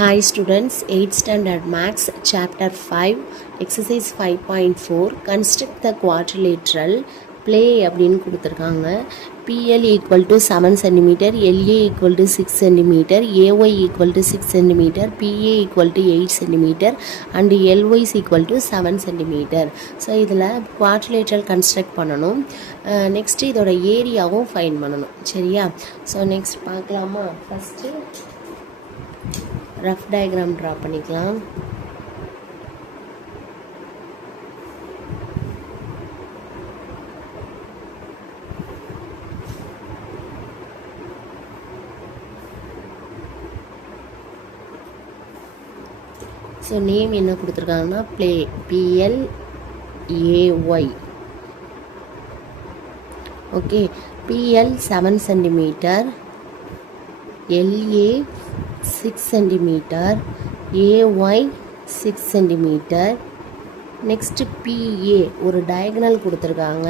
Hi students, 8th standard maths chapter 5 exercise 5.4 construct the quadrilateral play அப்படின்னு கொடுத்துருக்காங்க. PL equal to 7 cm, LA equal to 6 cm, AY equal to 6 cm, PA equal to 8 cm and LY is equal to 7 cm. So இதில் quadrilateral construct பண்ணணும். Next இதோட ஏரியாவும் fine பண்ணணும். சரியா? So next பார்க்கலாமா? First rough diagram draw பண்ணிக்கலாம். So name என்ன கொடுத்துருக்காங்கன்னா play PLAY. Okay, PL 7 cm, LA 6 cm, AY 6 cm. Next PA ஒரு டயகனல் கொடுத்துருக்காங்க.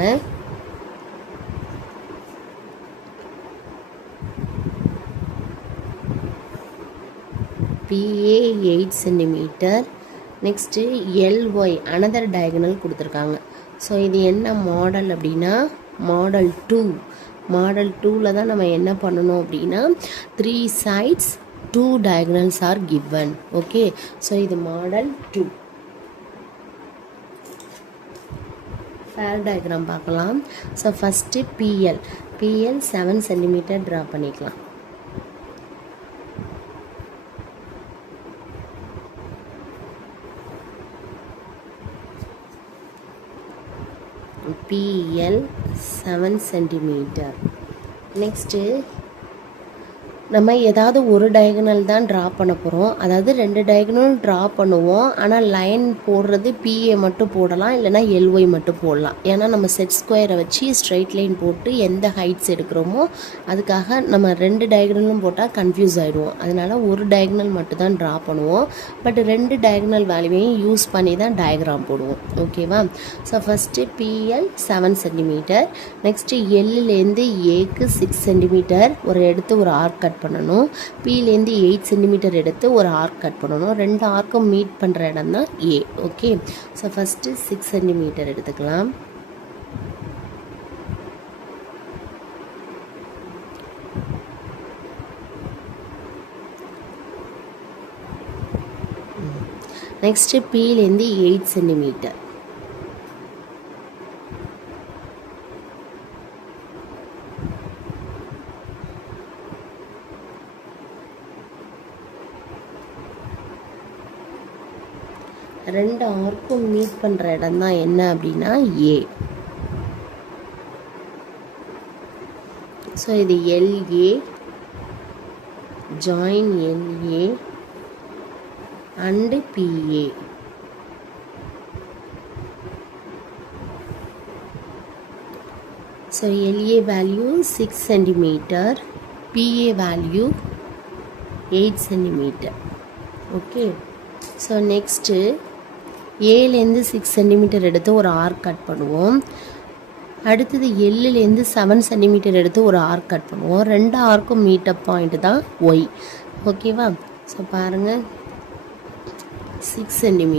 PA 8 cm. Next LY another diagonal கொடுத்துருக்காங்க. ஸோ இது என்ன மாடல் அப்படின்னா மாடல் 2. மாடல் 2ல் தான் நம்ம என்ன பண்ணணும் அப்படின்னா 3 sides 2 diagonals are given. Okay, so இது மாடல் 2. ஃபேர் டயக்ராம் பார்க்கலாம். So first PL 7 cm draw பண்ணிக்கலாம். PL 7 cm. நெக்ஸ்ட்டு நம்ம ஏதாவது ஒரு டயகனல் தான் ட்ரா பண்ண போகிறோம். அதாவது 2 டயகனல் ட்ரா பண்ணுவோம். ஆனால் லைன் போடுறது PA மட்டும் போடலாம், இல்லைனா LY மட்டும் போடலாம். ஏன்னா நம்ம செட் ஸ்கொயரை வச்சு ஸ்ட்ரைட் லைன் போட்டு எந்த ஹைட்ஸ் எடுக்கிறோமோ அதுக்காக நம்ம 2 டயகனலும் போட்டால் கன்ஃபியூஸ் ஆகிடுவோம். அதனால் ஒரு டயகனல் மட்டும் தான் ட்ரா பண்ணுவோம். பட் 2 டயகனல் வேல்யூவையும் யூஸ் பண்ணி தான் டயக்ராம் போடுவோம். ஓகேவா? So first PL 7 cm. Next Lலேருந்து Aக்கு 6 cm ஒரு எடுத்து ஒரு ஆர்க் கட் பண்ணணும். Pலேருந்து 8 cm எடுத்து ஒரு ஆர்க் கட் பண்ணணும். 2 ஆர்க்கும் மீட் பண்ணுற இடம் தான் A. Okay, so first 6 cm எடுத்துக்கலாம். நெக்ஸ்ட்டு Pலேருந்து 8 cm. ரெண்டு ஆர்க்கும் மீட் பண்ணுற இடம் தான் என்ன அப்படின்னா A. ஸோ இது LA join LA and PA. So LA value 6 cm, PA value 8 cm. Okay, so next ஏலேருந்து 6 cm எடுத்து ஒரு ஆர்க் கட் பண்ணுவோம். அடுத்தது Lலேருந்து 7 cm எடுத்து ஒரு ஆர்க் கட் பண்ணுவோம். 2 ஆர்க்கும் மீட்டப் பாயிண்ட் தான் Y. ஓகேவா? ஸோ பாருங்கள் 6 cm.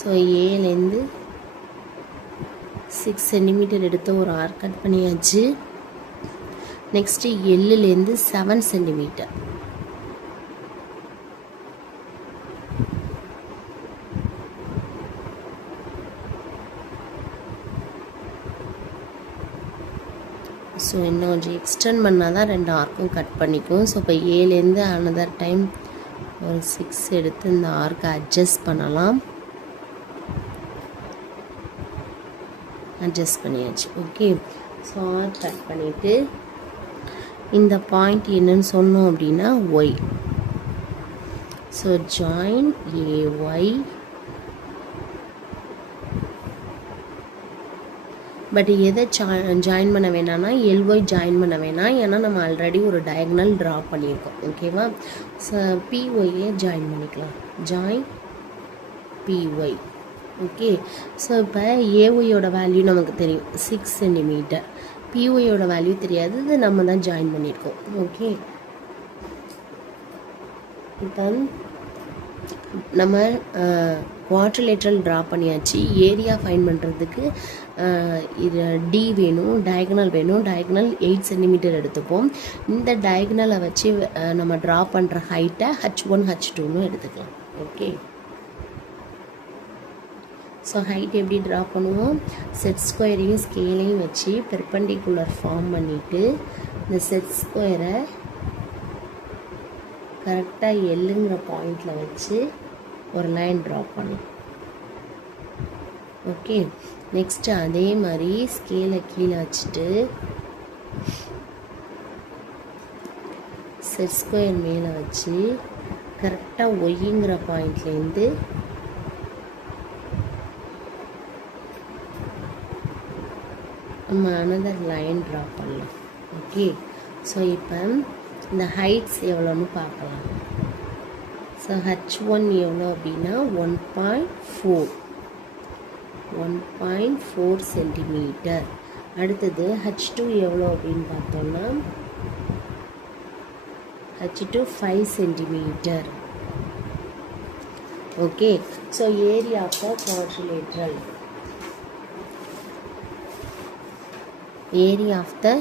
ஸோ ஏலேருந்து 6 cm எடுத்து ஒரு ஆர்க் கட் பண்ணியாச்சு. நெக்ஸ்ட்டு Lலேருந்து 7 cm. ஸோ இன்னும் கொஞ்சம் எக்ஸ்டெண்ட் பண்ணால் தான் 2 ஆர்க்கும் கட் பண்ணிக்கும். ஸோ இப்போ ஏலேருந்து அனதர் டைம் ஒரு 6 எடுத்து இந்த ஆர்க்கை அட்ஜஸ்ட் பண்ணலாம். அட்ஜஸ்ட் பண்ணியாச்சு. ஓகே, ஸோ ஆர்க் கட் பண்ணிவிட்டு இந்த பாயிண்ட் என்னன்னு சொன்னோம் அப்படின்னா Y. So join AY. But எதை ஜாயின் பண்ண வேணாம்னா LY ஜாயின் பண்ண வேணாம். ஏன்னா நம்ம ஆல்ரெடி ஒரு டயக்னல் ட்ரா பண்ணியிருக்கோம். ஓகேவா? ஸோ PYயை ஜாயின் பண்ணிக்கலாம். Join PY. ஓகே, ஸோ இப்போ AYயோட வேல்யூ நமக்கு தெரியும் 6 cm. PYயோட வேல்யூ தெரியாது, இது நம்ம தான் ஜாயின் பண்ணியிருக்கோம். ஓகே, இப்போ நம்ம குவாட்ரிலேட்ரல் ட்ரா பண்ணியாச்சு. ஏரியா ஃபைன் பண்ணுறதுக்கு இது டி வேணும், டயகனல் வேணும். டயகனல் 8 சென்டிமீட்டர் எடுத்துப்போம். இந்த டயகனலை வச்சு நம்ம ட்ரா பண்ணுற ஹைட்டை H1 H2ன்னு எடுத்துக்கலாம். ஓகே, ஸோ ஹைட் எப்படி ட்ரா பண்ணுவோம்? செட் ஸ்கொயரையும் ஸ்கேலையும் வச்சு பெர்பெண்டிகுலர் ஃபார்ம் பண்ணிவிட்டு இந்த செட் ஸ்கொயரை கரெக்டாக எல்லுங்கிற பாயிண்டில் வச்சு ஒரு லைன் ட்ரா பண்ணும். ஓகே, நெக்ஸ்ட்டு அதே மாதிரி ஸ்கேலை கீழே வச்சுட்டு செட் ஸ்கொயர் மேலே வச்சு கரெக்டாக ஒய்ங்கிற பாயிண்ட்லேருந்து நம்ம அனதர் லைன் ட்ரா பண்ணலாம். ஓகே, ஸோ இப்போ இந்த ஹைட்ஸ் எவ்வளோன்னு பார்க்கலாம். ஸோ H1 எவ்வளோ அப்படின்னா 1.4 சென்டிமீட்டர். அடுத்தது H2 எவ்வளோ அப்படின்னு பார்த்தோம்னா H2 5 centimetre. Okay, so area of the quadrilateral, area of the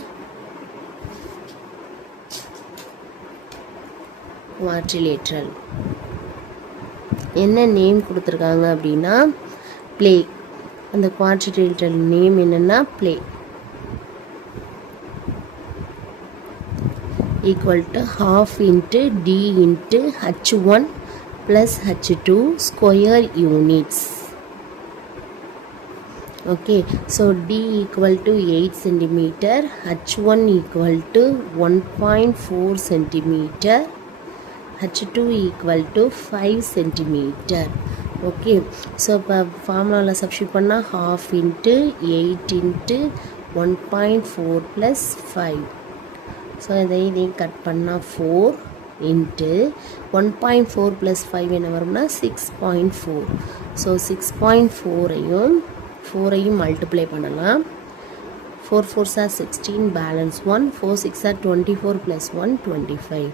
quadrilateral என்ன நேம் கொடுத்துருக்காங்க அப்படின்னா ப்ளே. அந்த குவாட்ரிலேட்ரல் நேம் என்னென்னா play. Equal to ½ into D into H1 plus H2 square units. Okay, so D equal to 8 centimeter, H1 equal to 1.4 centimeter, H2 equal to 5 centimeter. Okay, so இப்போ ஃபார்முலாவில் substitute பண்ணால் ½ into 8 into 1.4 plus 5. So இதையும் cut பண்ணால் 4 into 1.4 plus 5 என்ன வரும்னா 6.4. So 6.4ஐயும் multiply பண்ணலாம். 4 4s are 16, balance 1, 4 6 are 24 plus 1 25.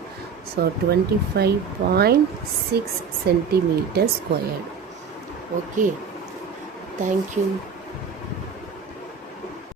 So 25.6 centimeter squared. Okay, thank you.